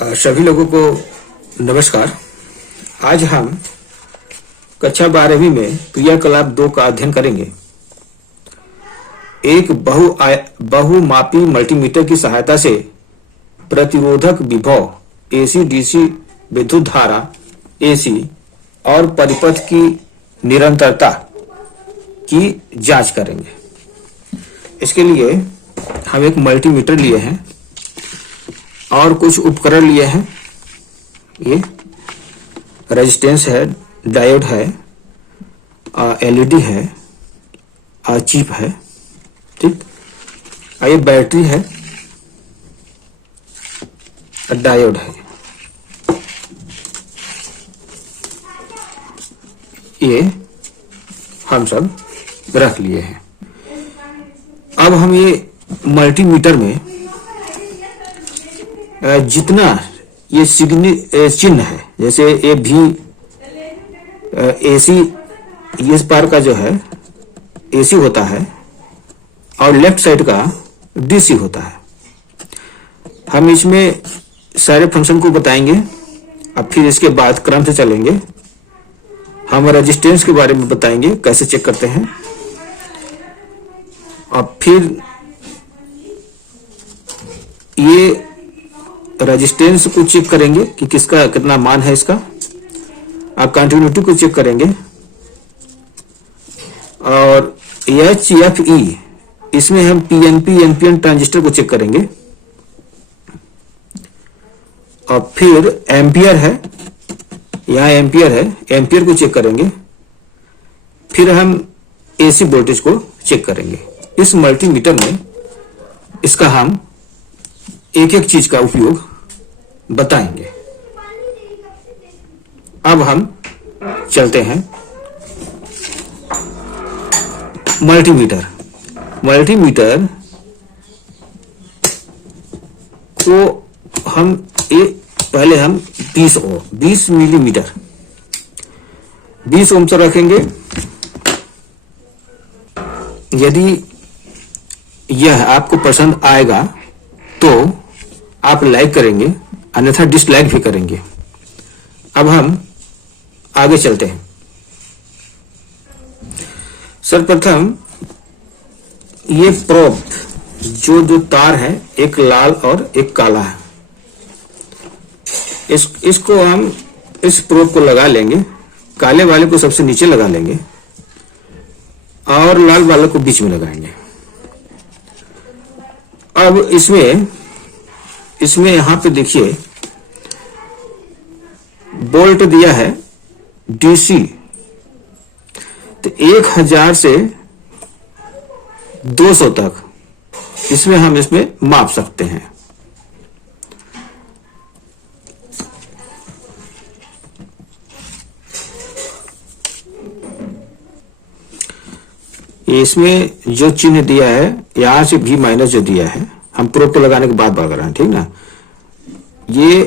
सभी लोगों को नमस्कार। आज हम कक्षा 12वीं में क्रियाकलाप 2 का अध्ययन करेंगे। एक बहुमापी मल्टीमीटर की सहायता से प्रतिरोधक विभव एसी डीसी विद्युत धारा एसी और परिपथ की निरंतरता की जांच करेंगे। इसके लिए हम एक मल्टीमीटर लिए हैं और कुछ उपकरण लिए हैं। ये रेजिस्टेंस है, डायोड है, एलईडी है और चिप है, ठीक। ये बैटरी है, डायोड है। ये हम सब रख लिए हैं। अब हम ये मल्टीमीटर में जितना ये चिन्ह है, जैसे ये भी एसी, इस पार का जो है एसी होता है और लेफ्ट साइड का डीसी होता है। हम इसमें सारे फंक्शन को बताएंगे। अब फिर इसके बाद क्रम से चलेंगे। हम रेजिस्टेंस के बारे में बताएंगे, कैसे चेक करते हैं। और फिर ये रेजिस्टेंस को चेक करेंगे कि किसका कितना मान है इसका। अब कंटिन्यूटी को चेक करेंगे और HFE, इसमें हम PNP NPN ट्रांजिस्टर को चेक करेंगे। और फिर एम्पियर है, यहाँ एम्पियर है, एम्पियर को चेक करेंगे। फिर हम AC वोल्टेज को चेक करेंगे। इस मल्टीमीटर में इसका हम एक एक चीज का उपयोग बताएंगे। अब हम चलते हैं मल्टीमीटर को हम पहले हम 20 मिलीमीटर 20 ओम से रखेंगे। यदि यह आपको पसंद आएगा तो आप लाइक करेंगे, अन्यथा डिसलाइक भी करेंगे। अब हम आगे चलते हैं। सर्वप्रथम ये प्रोब, जो तार है, एक लाल और एक काला है। इसको हम इस प्रोब को लगा लेंगे। काले वाले को सबसे नीचे लगा लेंगे और लाल वाले को बीच में लगाएंगे। अब इसमें यहां पे देखिए बोल्ट दिया है डीसी, तो 1000 से 200 तक इसमें हम माप सकते हैं। इसमें जो चिन्ह दिया है, यहां से भी माइनस जो दिया है, हम प्रोब को लगाने के बाद बात कर रहे हैं, ठीक ना। ये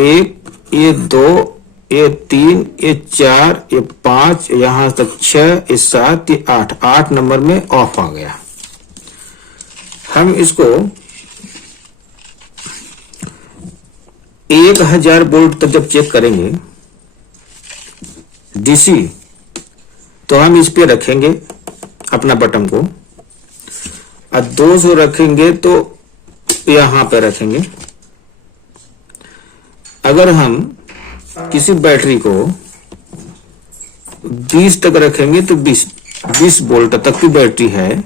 1, ये 2, ये 3, ये 4, ये 5, यहां तक 6, ये 7, ये 8 नंबर में ऑफ आ गया। हम इसको 1000 वोल्ट तक जब चेक करेंगे डीसी, तो हम इस पे रखेंगे अपना बटन को, और 200 रखेंगे तो यहां पे रखेंगे। अगर हम किसी बैटरी को 20 तक रखेंगे तो 20 वोल्ट तक की बैटरी है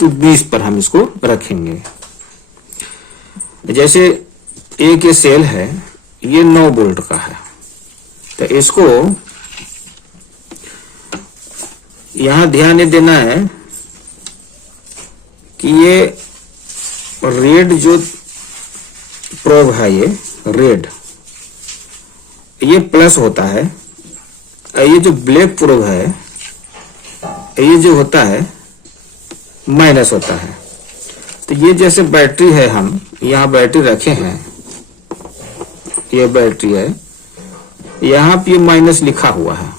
तो 20 पर हम इसको रखेंगे। जैसे एक ये सेल है, ये 9 वोल्ट का है, तो इसको यहां ध्यान देना है कि ये रेड जो प्रोब है, ये रेड, ये प्लस होता है। ये जो ब्लैक प्रोब है, ये जो होता है माइनस होता है। तो ये जैसे बैटरी है, हम यहाँ बैटरी रखे हैं, ये बैटरी है, यहाँ पे ये माइनस लिखा हुआ है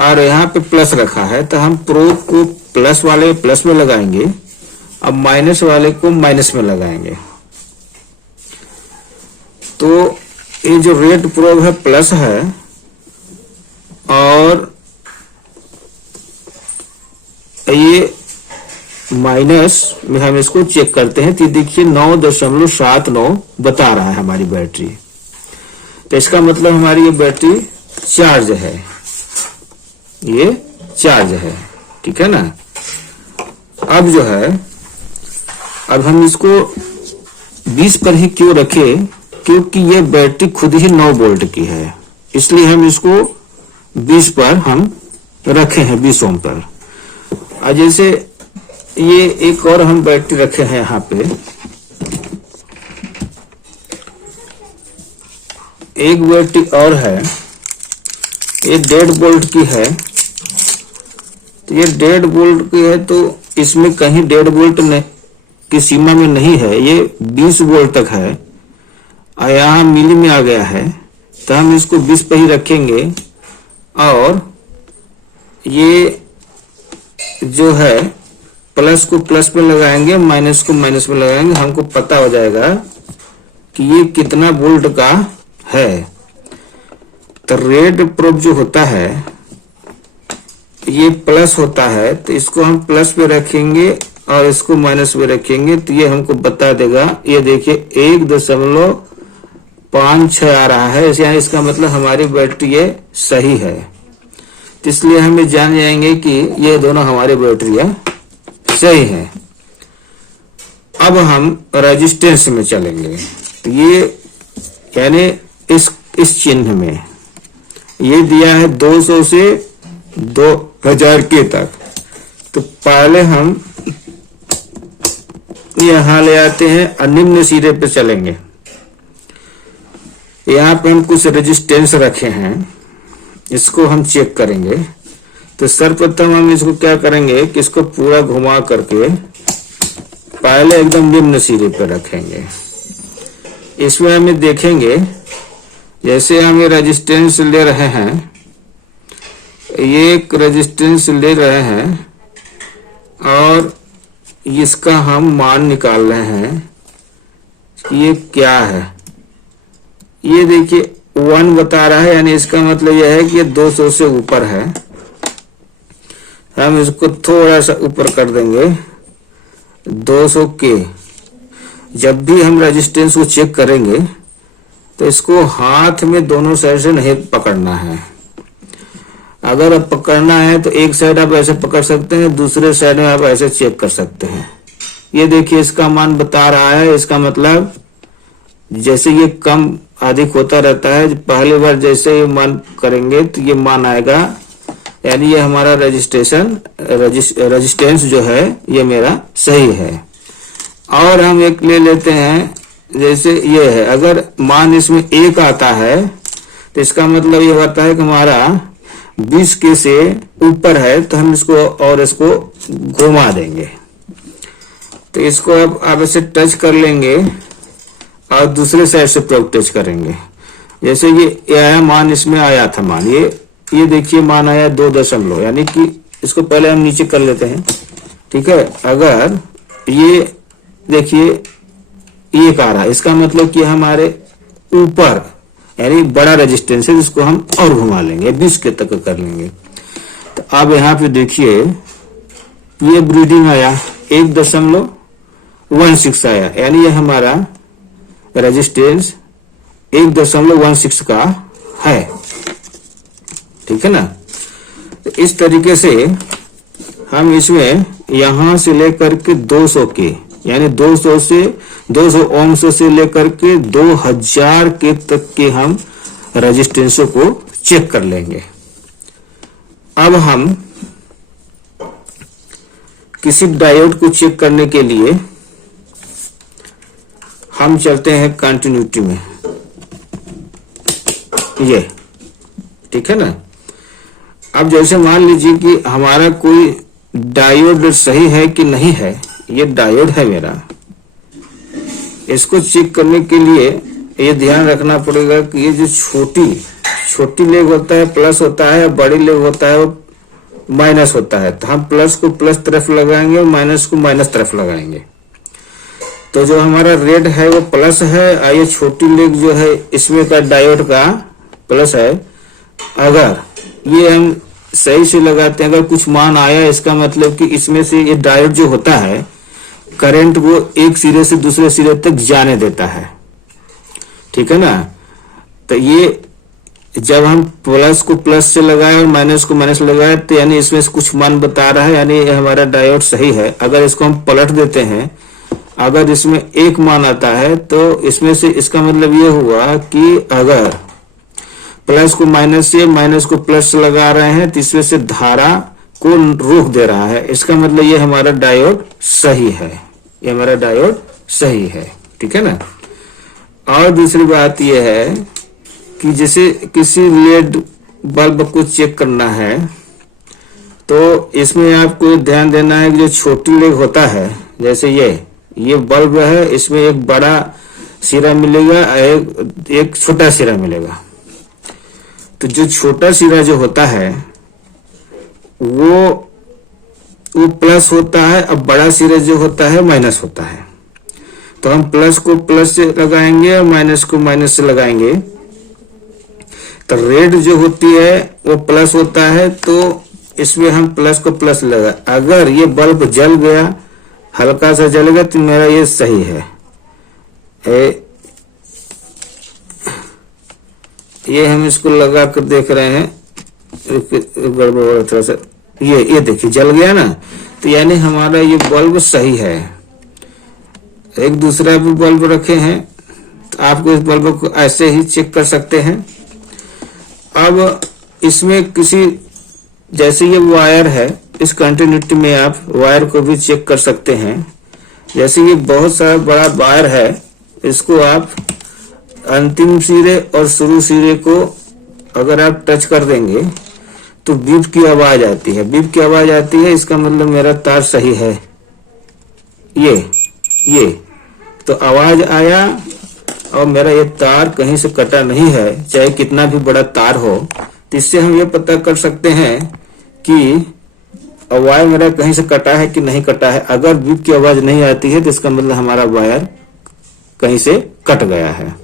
और यहाँ पे प्लस रखा है, तो हम प्रोब को प्लस वाले प्लस में लगाएंगे, अब माइनस वाले को माइनस में लगाएंगे। तो ये जो रेड प्रोब है प्लस है और ये माइनस में हम इसको चेक करते हैं तो देखिए 9.79 बता रहा है हमारी बैटरी। तो इसका मतलब हमारी ये बैटरी चार्ज है, ये चार्ज है, ठीक है ना। अब जो है अब हम इसको 20 पर ही क्यों रखे, क्योंकि ये बैटरी खुद ही 9 वोल्ट की है, इसलिए हम इसको 20 पर हम रखे हैं, 20 ओम पर। और जैसे ये एक और हम बैटरी रखे हैं यहाँ पे, एक बैटरी और है, ये 1.5 वोल्ट की है। तो ये 1.5 वोल्ट की है तो इसमें कहीं 1.5 वोल्ट की सीमा में नहीं है, ये 20 वोल्ट तक है और यहाँ मिली में आ गया है। तो हम इसको 20 पे ही रखेंगे और ये जो है प्लस को प्लस पे लगाएंगे, माइनस को माइनस में लगाएंगे, हमको पता हो जाएगा कि ये कितना वोल्ट का है। तो रेड प्रोब जो होता है ये प्लस होता है, तो इसको हम प्लस पे रखेंगे और इसको माइनस पे रखेंगे तो ये हमको बता देगा। ये देखिए 1.56 आ रहा है, इसका मतलब हमारी बैटरी ये सही है। तो इसलिए हम ये जान जाएंगे कि ये दोनों हमारी बैटरियां सही है। अब हम रेजिस्टेंस में चलेंगे। तो ये यानी इस चिन्ह में ये दिया है 200 से 2000 के तक। तो पहले हम यहां ले आते हैं और निम्न सिरे पे चलेंगे। यहाँ पे हम कुछ रेजिस्टेंस रखे हैं, इसको हम चेक करेंगे। तो सर्वप्रथम हम इसको क्या करेंगे कि इसको पूरा घुमा करके पहले एकदम निम्न सिरे पे रखेंगे। इसमें हमें देखेंगे जैसे हम ये रेजिस्टेंस ले रहे हैं, ये एक रेजिस्टेंस ले रहे हैं और इसका हम मान निकाल रहे हैं कि ये क्या है। ये देखिए 1 बता रहा है, यानी इसका मतलब यह है कि ये 200 से ऊपर है। हम इसको थोड़ा सा ऊपर कर देंगे 200 के। जब भी हम रेजिस्टेंस को चेक करेंगे तो इसको हाथ में दोनों साइड से नहीं पकड़ना है। अगर अब पकड़ना है तो एक साइड आप ऐसे पकड़ सकते हैं, दूसरे साइड में आप ऐसे चेक कर सकते हैं। ये देखिए इसका मान बता रहा है, इसका मतलब जैसे ये कम अधिक होता रहता है, पहली बार जैसे ये मान करेंगे तो ये मान आएगा, यानी ये हमारा रेजिस्टेंस जो है ये मेरा सही है। और हम एक ले लेते हैं, जैसे ये है, अगर मान इसमें 1 आता है तो इसका मतलब ये होता है कि हमारा 20 के से ऊपर है, तो हम इसको और इसको घुमा देंगे। तो इसको अब आप ऐसे टच कर लेंगे और दूसरे साइड से प्रोब टच करेंगे। जैसे ये आया मान, इसमें आया था मान, ये देखिए मान आया 2 यानी कि इसको पहले हम नीचे कर लेते हैं, ठीक है। अगर ये देखिए 1 आ रहा है, इसका मतलब कि हमारे ऊपर यानी बड़ा रेजिस्टेंस है, जिसको हम और घुमा लेंगे, 20 के तक कर लेंगे। तो अब यहाँ पे देखिए ये ब्रीडिंग आया 1.16 आया, यानी ये हमारा रेजिस्टेंस 1.16 का है, ठीक है ना। तो इस तरीके से हम इसमें यहां से लेकर के 200 के यानी 200 ओम से लेकर के 2000 के तक के हम रेजिस्टेंसों को चेक कर लेंगे। अब हम किसी डायोड को चेक करने के लिए हम चलते हैं कंटिन्यूटी में, ये ठीक है ना। अब जैसे मान लीजिए कि हमारा कोई डायोड सही है कि नहीं है, ये डायोड है मेरा, इसको चेक करने के लिए ये ध्यान रखना पड़ेगा कि ये जो छोटी लेग होता है प्लस होता है, बड़ी लेग होता है वो माइनस होता है। तो हम प्लस को प्लस तरफ लगाएंगे और माइनस को माइनस तरफ लगाएंगे। तो जो हमारा रेड है वो प्लस है और ये छोटी लेग जो है इसमें का डायोड का प्लस है। अगर ये हम सही से लगाते हैं, अगर कुछ मान आया, इसका मतलब कि इसमें से ये डायोड जो होता है करंट वो एक सिरे से दूसरे सिरे तक जाने देता है, ठीक है ना। तो ये जब हम प्लस को प्लस से लगाए और माइनस को माइनस लगाए तो यानी इसमें से कुछ मान बता रहा है, यानी हमारा डायोड सही है। अगर इसको हम पलट देते हैं, अगर इसमें एक मान आता है तो इसमें से इसका मतलब ये हुआ कि अगर प्लस को माइनस से माइनस को प्लस से लगा रहे हैं तो इसमें से धारा को रोक दे रहा है। इसका मतलब ये हमारा डायोड सही है, ये हमारा डायोड सही है, ठीक है ना। और दूसरी बात यह है कि जैसे किसी लेड बल्ब को चेक करना है तो इसमें आपको ध्यान देना है कि जो छोटी लेग होता है, जैसे ये बल्ब है, इसमें एक बड़ा सिरा मिलेगा, एक छोटा सिरा मिलेगा। तो जो छोटा सिरा जो होता है वो प्लस होता है, अब बड़ा सिरा जो होता है माइनस होता है। तो हम प्लस को प्लस से लगाएंगे और माइनस को माइनस से लगाएंगे। तो रेड जो होती है वो प्लस होता है, तो इसमें हम प्लस को प्लस लगा। अगर ये बल्ब जल गया, हल्का सा जलेगा, तो मेरा ये सही है। ये हम इसको लगा कर देख रहे हैं, गड़बड़ थोड़ा सा, ये देखिए जल गया ना, तो यानी हमारा ये बल्ब सही है। एक दूसरा भी बल्ब रखे हैं, तो आपको इस बल्ब को ऐसे ही चेक कर सकते हैं। अब इसमें किसी, जैसे ये वायर है, इस कंटिन्यूटी में आप वायर को भी चेक कर सकते हैं। जैसे ये बहुत सारा बड़ा वायर है, इसको आप अंतिम सिरे और शुरू सिरे को अगर आप टच कर देंगे तो बीप की आवाज आती है। बीप की आवाज आती है, इसका मतलब मेरा तार सही है। ये तो आवाज आया और मेरा ये तार कहीं से कटा नहीं है, चाहे कितना भी बड़ा तार हो। तो इससे हम ये पता कर सकते हैं कि वायर मेरा कहीं से कटा है कि नहीं कटा है। अगर बीप की आवाज नहीं आती है तो इसका मतलब हमारा वायर कहीं से कट गया है।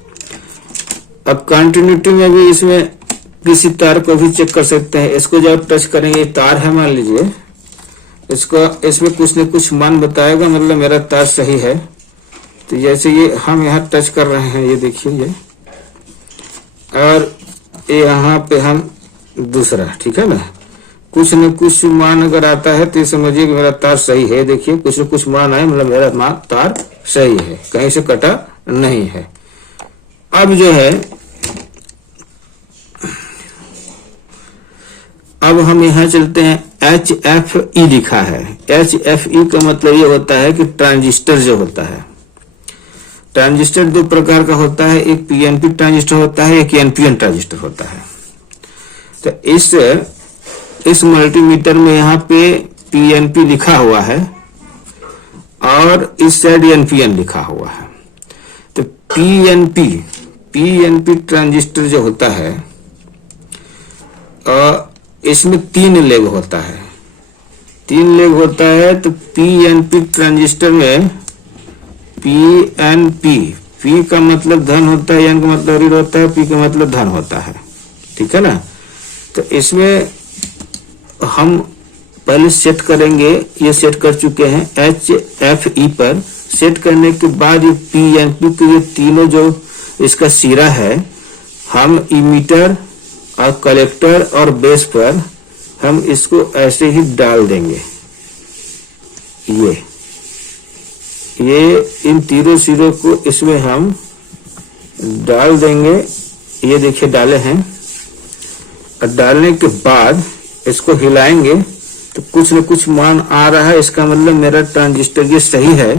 अब कंटिन्यूटी में भी इसमें किसी तार को भी चेक कर सकते हैं। इसको जब टच करेंगे, तार है मान लीजिए, इसको इसमें कुछ न कुछ मान बताएगा, मतलब मेरा तार सही है। तो जैसे ये हम यहाँ टच कर रहे हैं, ये देखिए ये, और यहाँ पे हम दूसरा, ठीक है ना। कुछ न कुछ मान अगर आता है तो समझिए कि मेरा तार सही है। देखिए कुछ न कुछ मान आए, मतलब मेरा तार सही है, कहीं से कटा नहीं है। अब जो है, अब हम यहाँ चलते हैं। HFE लिखा है। HFE का मतलब ये होता है कि ट्रांजिस्टर जो होता है, ट्रांजिस्टर दो प्रकार का होता है, एक PNP ट्रांजिस्टर होता है, एक NPN ट्रांजिस्टर होता है। तो इस मल्टीमीटर में यहाँ पे PNP लिखा हुआ है और इस साइड NPN लिखा हुआ है। तो PNP ट्रांजिस्टर जो होता है, इसमें 3 लेग होता है। 3 लेग होता है। तो PNP ट्रांजिस्टर में PNP, P का मतलब धन होता है, N का मतलब ऋण होता है, P का मतलब धन होता है, ठीक है ना। तो इसमें हम पहले सेट करेंगे, ये सेट कर चुके हैं HFE पर। सेट करने के बाद ये PNP के ये तीनों जो इसका सिरा है, हम इमीटर और कलेक्टर और बेस पर हम इसको ऐसे ही डाल देंगे। ये इन तीनों सिरों को इसमें हम डाल देंगे। ये देखिए डाले हैं। और डालने के बाद इसको हिलाएंगे तो कुछ न कुछ मान आ रहा है, इसका मतलब मेरा ट्रांजिस्टर ये सही है।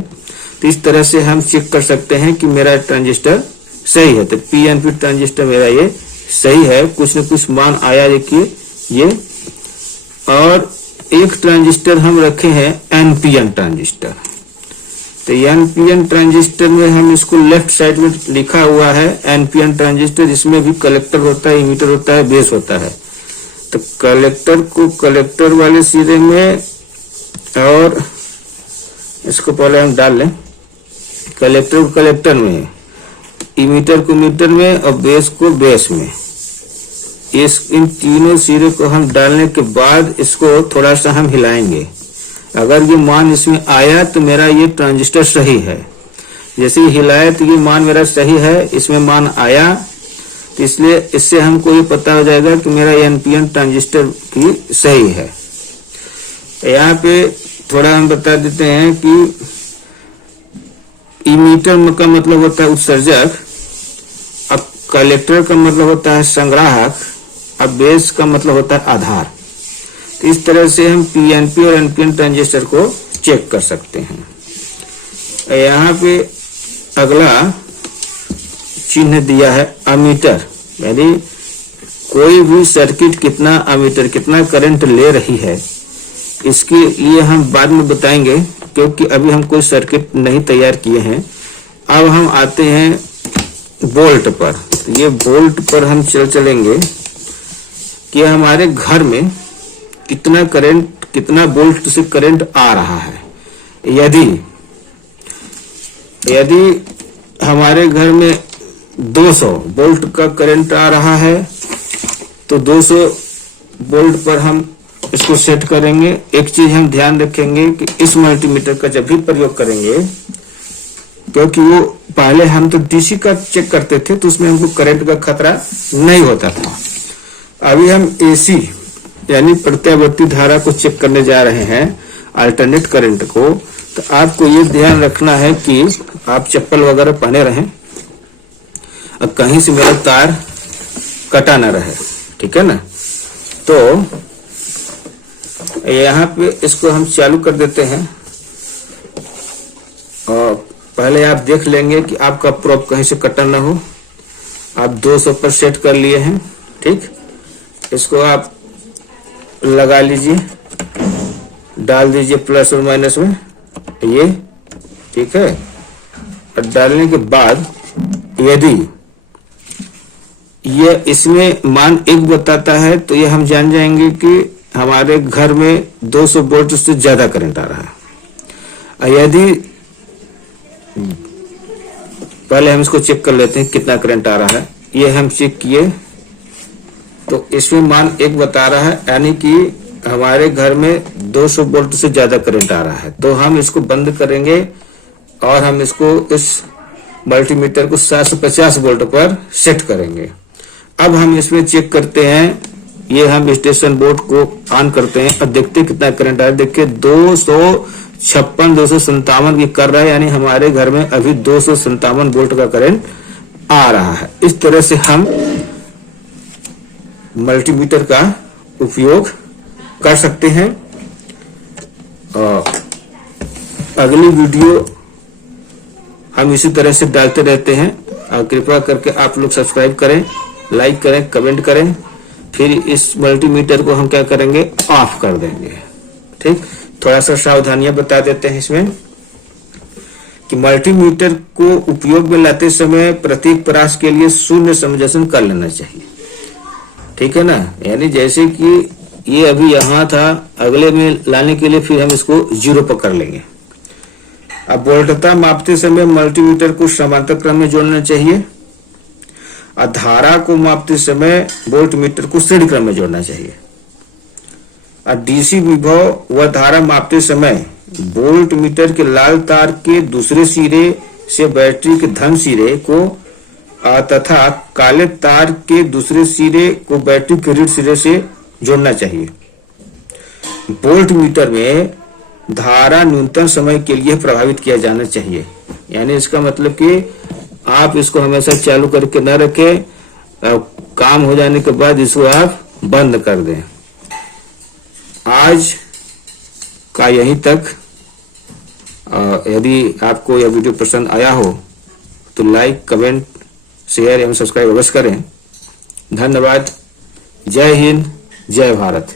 तो इस तरह से हम चेक कर सकते हैं कि मेरा ट्रांजिस्टर सही है। तो PNP ट्रांजिस्टर मेरा ये सही है, कुछ न कुछ मान आया, देखिए ये। और एक ट्रांजिस्टर हम रखे हैं NPN ट्रांजिस्टर। तो NPN ट्रांजिस्टर में हम इसको लेफ्ट साइड में लिखा हुआ है NPN ट्रांजिस्टर, इसमें भी कलेक्टर होता है, इमीटर होता है, बेस होता है। तो कलेक्टर को कलेक्टर वाले सिरे में, और इसको पहले हम डाल लें, कलेक्टर को कलेक्टर में, इमीटर को मीटर में और बेस को बेस में। इन तीनों सिरे को हम डालने के बाद इसको थोड़ा सा हम हिलाएंगे। अगर ये मान इसमें आया तो मेरा ये ट्रांजिस्टर सही है। जैसे ही हिलाया तो ये मान मेरा सही है, इसमें मान आया, तो इसलिए इससे हमको ये पता हो जाएगा कि मेरा एनपीएन ट्रांजिस्टर भी सही है। यहाँ पे थोड़ा हम बता देते हैं कि इमीटर का मतलब होता है उत्सर्जक, अब कलेक्टर का मतलब होता है संग्राहक, अब बेस का मतलब होता है आधार। तो इस तरह से हम पीएनपी और एनपीएन ट्रांजिस्टर को चेक कर सकते हैं। यहाँ पे अगला चिन्ह दिया है अमीटर, यानी कोई भी सर्किट कितना अमीटर कितना करंट ले रही है, इसके लिए हम बाद में बताएंगे, क्योंकि अभी हम कोई सर्किट नहीं तैयार किए हैं। अब हम आते हैं वोल्ट पर। तो ये वोल्ट पर हम चलेंगे कि हमारे घर में कितना करंट, कितना वोल्ट से करंट आ रहा है। यदि हमारे घर में 200 वोल्ट का करंट आ रहा है तो 200 वोल्ट पर हम इसको सेट करेंगे। एक चीज हम ध्यान रखेंगे कि इस मल्टीमीटर का जब भी प्रयोग करेंगे, क्योंकि वो पहले हम तो डीसी का चेक करते थे तो उसमें हमको करंट का खतरा नहीं होता था। अभी हम एसी यानी प्रत्यावर्ती धारा को चेक करने जा रहे हैं, अल्टरनेट करंट को। तो आपको ये ध्यान रखना है कि आप चप्पल वगैरह पहने रहें और कहीं से मेरा तार कटा ना रहे, ठीक है ना। तो यहाँ पे इसको हम चालू कर देते हैं और पहले आप देख लेंगे कि आपका प्रोब कहीं से कटा ना हो। आप 200 पर सेट कर लिए हैं, ठीक। इसको आप लगा लीजिए, डाल दीजिए प्लस और माइनस में, ये ठीक है। और डालने के बाद यदि ये इसमें मान 1 बताता है तो ये हम जान जाएंगे कि हमारे घर में 200 वोल्ट से ज्यादा करंट आ रहा है। और यदि पहले हम इसको चेक कर लेते हैं कितना करंट आ रहा है। ये हम चेक किए तो इसमें मान 1 बता रहा है, यानी कि हमारे घर में 200 वोल्ट से ज्यादा करंट आ रहा है। तो हम इसको बंद करेंगे और हम इसको इस मल्टीमीटर को 750 वोल्ट पर सेट करेंगे। अब हम इसमें चेक करते हैं, ये हम स्टेशन बोर्ड को ऑन करते हैं और देखते हैं कितना करंट आ रहा है। देखिए 256 257 की कर रहा है, यानी हमारे घर में अभी 257 वोल्ट का करंट आ रहा है। इस तरह से हम मल्टीमीटर का उपयोग कर सकते हैं। और अगली वीडियो हम इसी तरह से डालते रहते हैं। और कृपया करके आप लोग सब्सक्राइब करें, लाइक करें, कमेंट करें। फिर इस मल्टीमीटर को हम क्या करेंगे, ऑफ कर देंगे, ठीक। थोड़ा सा सावधानियां बता देते हैं इसमें कि मल्टीमीटर को उपयोग में लाते समय प्रत्येक परास के लिए शून्य समजन कर लेना चाहिए, ठीक है ना। यानी जैसे कि ये अभी यहाँ था, अगले में लाने के लिए फिर हम इसको 0 पर कर लेंगे। अब वोल्टता मापते समय मल्टीमीटर को समांतर क्रम में जोड़ना चाहिए और धारा को मापते समय वोल्टमीटर को श्रेणी क्रम में जोड़ना चाहिए। और डीसी विभव व धारा मापते समय वोल्टमीटर के लाल तार के दूसरे सिरे से बैटरी के धन सिरे को तथा काले तार के दूसरे सिरे को बैटरी के ऋण सिरे से जोड़ना चाहिए। वोल्टमीटर में धारा न्यूनतम समय के लिए प्रभावित किया जाना चाहिए, यानी इसका मतलब कि आप इसको हमेशा चालू करके न रखें, काम हो जाने के बाद इसको आप बंद कर दें। आज का यहीं तक। यदि आपको यह वीडियो पसंद आया हो तो लाइक, कमेंट, शेयर एवं सब्सक्राइब अवश्य करें। धन्यवाद। जय हिंद, जय भारत।